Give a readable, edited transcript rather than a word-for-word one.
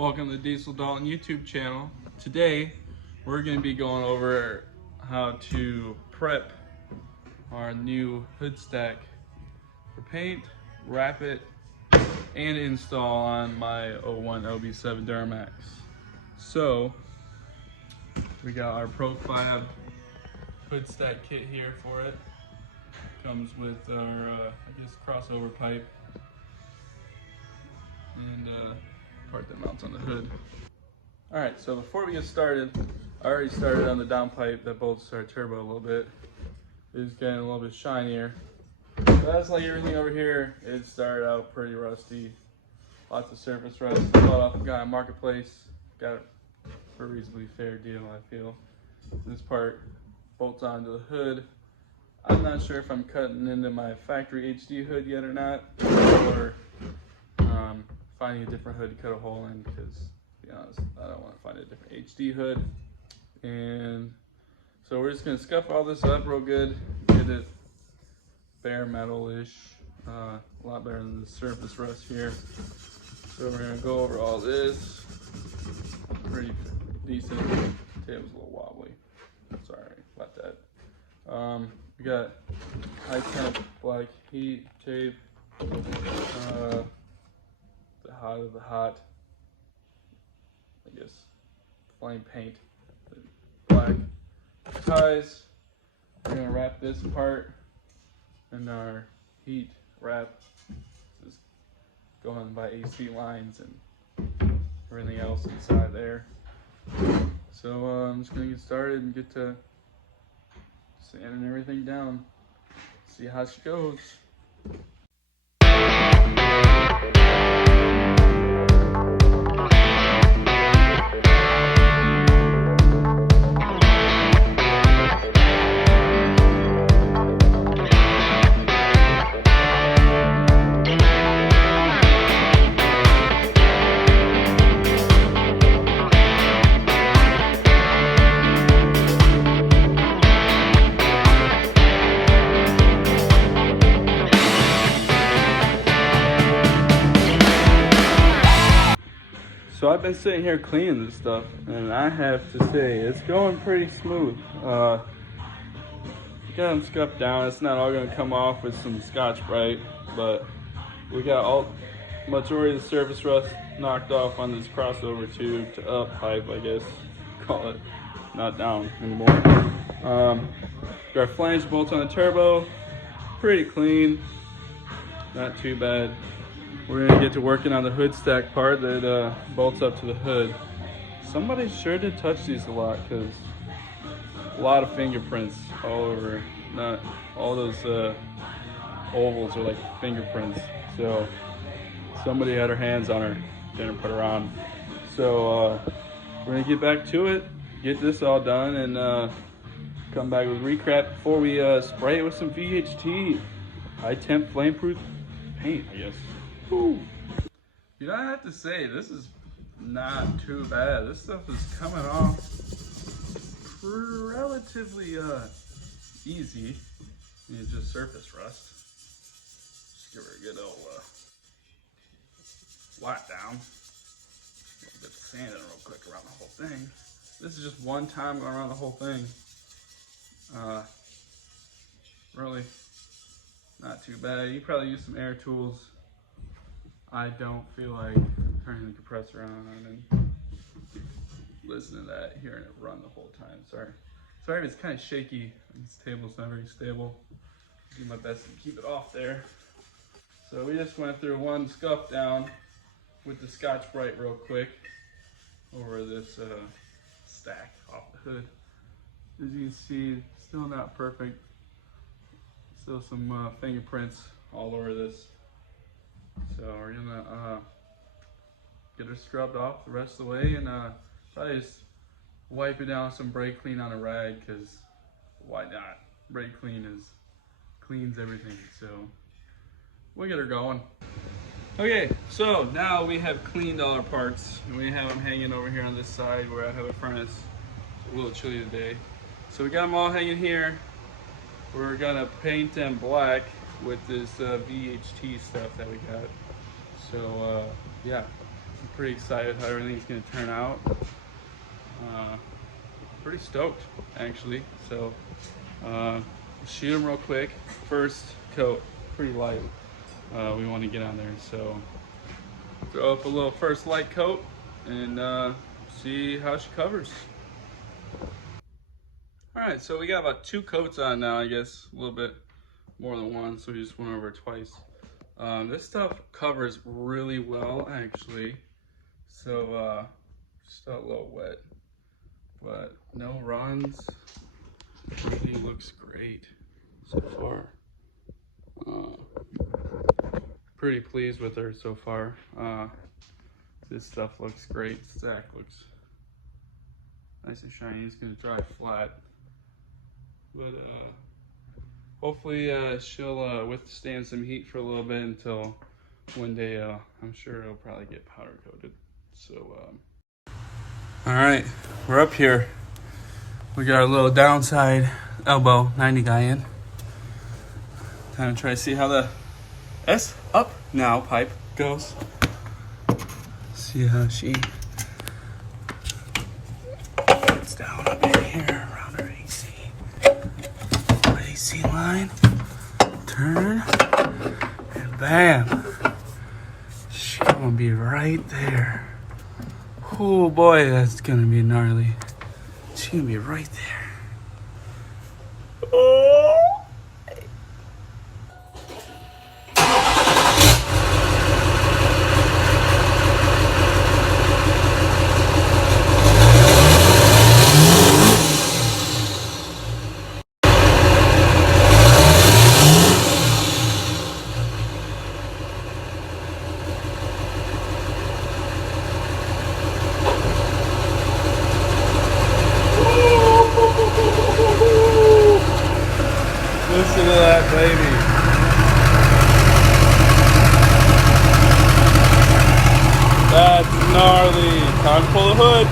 Welcome to the Diesel Dalton YouTube channel. Today we're going to be going over how to prep our new hood stack for paint, wrap it, and install on my 01 OB7 Duramax. So we got our Pro 5 hood stack kit here for it. Comes with our crossover pipe and part that mounts on the hood. Alright, so before we get started, I already started on the down pipe that bolts our turbo a little bit. It's getting a little bit shinier. But that's like everything over here. It started out pretty rusty. Lots of surface rust. Bought off a guy on Marketplace. Got it for a reasonably fair deal, I feel. This part bolts onto the hood. I'm not sure if I'm cutting into my factory HD hood yet or not, or finding a different hood to cut a hole in, because to be honest, I don't want to find a different HD hood. And so we're just going to scuff all this up real good, get it bare metal-ish, a lot better than the surface rust here. So we're going to go over all this, pretty decent. The table's a little wobbly, sorry about that. We got high temp black heat tape, the hot of the hot, I guess, flame paint, black ties. We're gonna wrap this part in our heat wrap, just going by AC lines and everything else inside there. So I'm just gonna get started and get to sanding everything down, see how she goes. So I've been sitting here cleaning this stuff, and I have to say, it's going pretty smooth. Got them scuffed down. It's not all gonna come off with some Scotch-Brite, but we got all majority of the surface rust knocked off on this crossover tube to up pipe, I guess, call it, not down anymore. Got our flange bolts on the turbo, pretty clean, not too bad. We're gonna get to working on the hood stack part that bolts up to the hood. Somebody sure did touch these a lot, because a lot of fingerprints all over. Not all those ovals are like fingerprints. So somebody had her hands on her, didn't put her on. So we're gonna get back to it, get this all done, and come back with recap before we spray it with some VHT, high temp flame-proof paint, I guess. Ooh. You know, I have to say, this is not too bad. This stuff is coming off relatively easy. It's just surface rust. Just give her a good old wipe down. A little bit of sanding real quick around the whole thing. This is just one time going around the whole thing. Really not too bad. You probably use some air tools. I don't feel like turning the compressor on and listening to that, hearing it run the whole time. Sorry if it's kind of shaky. This table's not very stable. I'll do my best to keep it off there. So we just went through one scuff down with the Scotch-Brite real quick over this stack off the hood. As you can see, still not perfect. Still some fingerprints all over this. So we're gonna get her scrubbed off the rest of the way, and probably just wipe it down with some brake clean on a rag, because why not? Brake clean cleans everything. So we'll get her going. Okay, so now we have cleaned all our parts, and we have them hanging over here on this side where I have a furnace. It's a little chilly today. So we got them all hanging here. We're gonna paint them black with this VHT stuff that we got. So yeah, I'm pretty excited how everything's gonna turn out. Pretty stoked actually. So shoot them real quick. First coat, pretty light. We want to get on there, so throw up a little first light coat and see how she covers. All right, so we got about 2 coats on now, I guess a little bit more than one, so we just went over it twice. This stuff covers really well actually, so just a little wet, but no runs. Everything looks great so far. Pretty pleased with her so far. This stuff looks great. Stack looks nice and shiny. It's gonna dry flat, but hopefully she'll withstand some heat for a little bit until one day I'm sure it'll probably get powder coated. So all right, we're up here. We got our little downside elbow 90 guy in. Time to try to see how the S up now pipe goes. See how she gets down up in here around her AC. AC line. Turn. And bam. She's gonna be right there. Oh boy, that's gonna be gnarly. She's gonna be right there. Oh. Listen to that, baby. That's gnarly. Time to pull the hood.